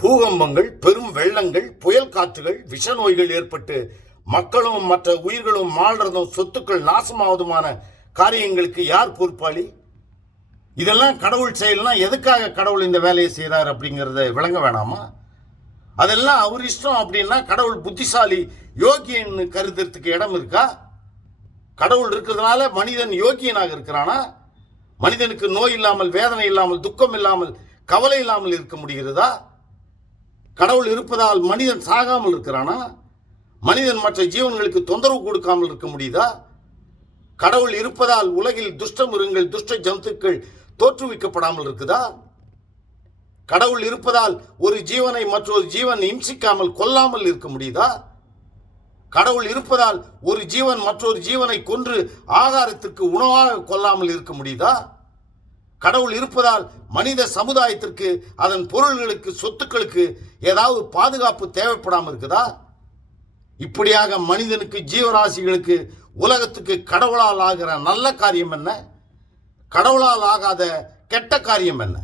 பூகம்பங்கள் பெரும் வெள்ளங்கள் புயல் காற்றுகள் விஷ நோய்கள் ஏற்பட்டு மக்களும் மற்ற உயிர்களும் மாழ்றதும் சொத்துக்கள் நாசமாவதுமான காரியங்களுக்கு யார் பொறுப்பாளி? இதெல்லாம் கடவுள் செயல்னா எதுக்காக கடவுள் இந்த வேலையை செய்கிறார் அப்படிங்கிறத விளங்க வேணாமா? அதெல்லாம் அவர் இஷ்டம் அப்படின்னா கடவுள் புத்திசாலி யோகியன்னு கருதுறதுக்கு இடம் இருக்கா? கடவுள் இருக்கிறதுனால மனிதன் யோகியனாக இருக்கிறானா? மனிதனுக்கு நோய் இல்லாமல் வேதனை இல்லாமல் துக்கம் இல்லாமல் கவலை இல்லாமல் இருக்க முடிகிறதா? கடவுள் இருப்பதால் மனிதன் சாகாமல் இருக்கிறானா? மனிதன் மற்ற ஜீவன்களுக்கு தொந்தரவு கொடுக்காமல் இருக்க முடியுதா? கடவுள் இருப்பதால் உலகில் துஷ்ட மிருகங்கள் துஷ்ட ஜந்துக்கள் தோற்றுவிக்கப்படாமல் இருக்குதா? கடவுள் இருப்பதால் ஒரு ஜீவனை மற்றொரு ஜீவன் இம்சிக்காமல் கொல்லாமல் இருக்க முடியுதா? கடவுள் இருப்பதால் ஒரு ஜீவன் மற்றொரு ஜீவனை கொன்று ஆகாரத்திற்கு உணவாக கொல்லாமல் இருக்க முடியுதா? கடவுள் இருப்பதால் மனித சமுதாயத்திற்கு அதன் பொருள்களுக்கு சொத்துக்களுக்கு ஏதாவது பாதுகாப்பு தேவைப்படாமல் இருக்குதா? இப்படியாக மனிதனுக்கு ஜீவராசிகளுக்கு உலகத்துக்கு கடவுளால் ஆகிற நல்ல காரியம் என்ன? கடவுளால் ஆகாத கெட்ட காரியம் என்ன?